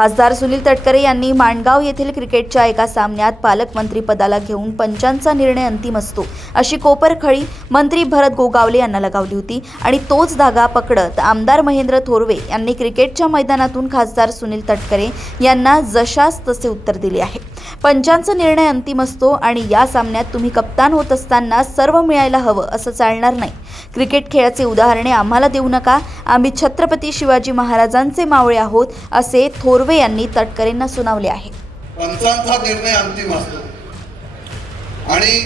खासदार सुनील तटकरे यांनी माणगाव येथील क्रिकेटच्या एका सामन्यात पालकमंत्रीपदाला घेऊन पंचांचा निर्णय अंतिम असतो अशी कोपरखळी मंत्री भरत गोगावले यांना लगावली होती आणि तोच धागा पकडत आमदार महेंद्र थोरवे यांनी क्रिकेटच्या मैदानातून खासदार सुनील तटकरे यांना जशास तसे उत्तर दिले आहे। पंचांचा निर्णय अंतिम असतो आणि या सामन्यात तुम्ही कप्तान होत असताना सर्व मिळायला हवं असं चालणार नाही। क्रिकेट खेळाचे उदाहरणे आम्हाला देऊ नका, आम्ही छत्रपती शिवाजी महाराजांचे मावळे आहोत असे थोरवे यांनी तटकरेंना सुनावले आहे। पंचांचा निर्णय अंतिम असतो आणि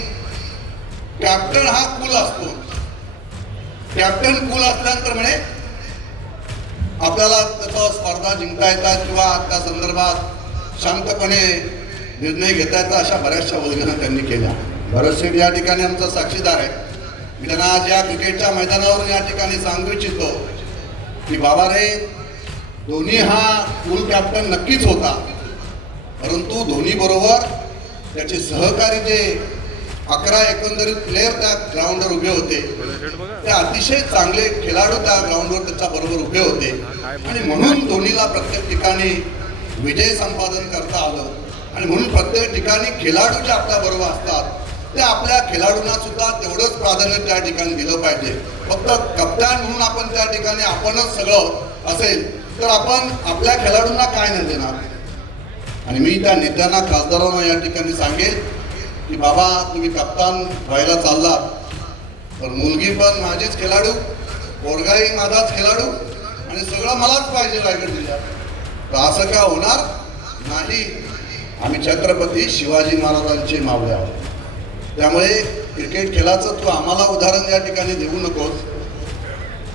कॅप्टन हा कूल असतो। कॅप्टन कूल असल्यानंतर म्हणे आपल्याला त्याचा स्पर्धा जिंकता येतात किंवा त्या संदर्भात शांतपणे निर्णय घेता येतात अशा बऱ्याचशा वल्गना त्यांनी केल्या। भरत शेठ या ठिकाणी आमचा साक्षीदार आहे। मी त्यांना आज या क्रिकेटच्या मैदानावरून या ठिकाणी सांगू इच्छितो की बाबा रे, धोनी हा कूल कॅप्टन नक्कीच होता, परंतु धोनी बरोबर त्याचे सहकारी जे 11 एकंदरीत प्लेयर त्या ग्राउंडवर उभे होते ते अतिशय चांगले खेळाडू त्या ग्राउंडवर त्याच्या बरोबर उभे होते आणि म्हणून धोनीला प्रत्येक ठिकाणी विजय संपादन करता आलं आणि म्हणून प्रत्येक ठिकाणी खेळाडू जे आपल्या बरोबर असतात ते आपल्या खेळाडूंना सुद्धा तेवढंच प्राधान्य त्या ठिकाणी दिलं पाहिजे। फक्त कप्तान म्हणून आपण त्या ठिकाणी आपणच सगळं असेल तर आपण आपल्या खेळाडूंना काय नाही देणार। आणि मी त्या नेत्यांना खासदारांना या ठिकाणी सांगेल की बाबा, तुम्ही कप्तान व्हायला चाललात तर मुलगी पण माझीच खेळाडू, पोरगाही माझाच खेळाडू आणि सगळं मलाच पाहिजे रायगड जिल्ह्यात, तर असं का होणार नाही। आम्ही छत्रपती शिवाजी महाराजांचे मावळे आहोत, त्यामुळे क्रिकेट खेळाचं तू आम्हाला उदाहरण या ठिकाणी देऊ नकोस।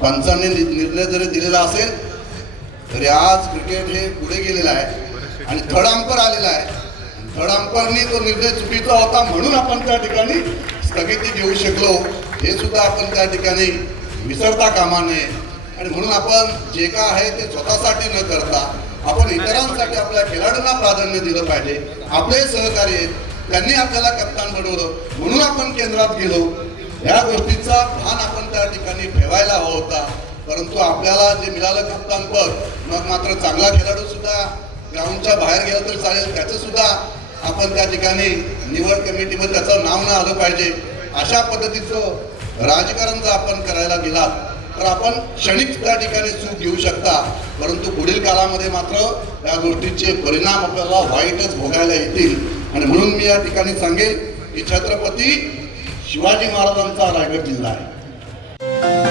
पंचांनी निर्णय जरी दिलेला असेल तरी आज क्रिकेट हे पुढे गेलेलं आहे आणि थर्ड अंपर आलेला आहे। थर्ड अंपरनी तो निर्णय चुकीचा होता म्हणून आपण त्या ठिकाणी स्थगिती देऊ शकलो, हे सुद्धा आपण त्या ठिकाणी विसरता कामा नये। आणि म्हणून आपण जे काय आहे ते स्वतःसाठी न करता आपण इतरांसाठी आपल्या खेळाडूंना प्राधान्य दिलं पाहिजे। आपले सहकारी आहेत, त्यांनी आपल्याला कप्तान बनवलं म्हणून आपण केंद्रात गेलो, या गोष्टीचा भान आपण त्या ठिकाणी ठेवायला हवा होता। परंतु आपल्याला जे मिळालं कप्तान पद, मग मात्र चांगला खेळाडू सुद्धा ग्राउंडच्या बाहेर गेला तर चालेल, त्याचं सुद्धा आपण त्या ठिकाणी निवड कमिटीमध्ये त्याचं नाव न आलं पाहिजे। अशा पद्धतीचं राजकारण जर आपण करायला गेलात तर आपण क्षणिक त्या ठिकाणी चूक घेऊ शकता, परंतु पुढील काळामध्ये मात्र या गोष्टीचे परिणाम आपल्याला वाईटच भोगायला येतील। आणि म्हणून मी या ठिकाणी सांगेन की छत्रपती शिवाजी महाराजांचा रायगड जिल्हा आहे।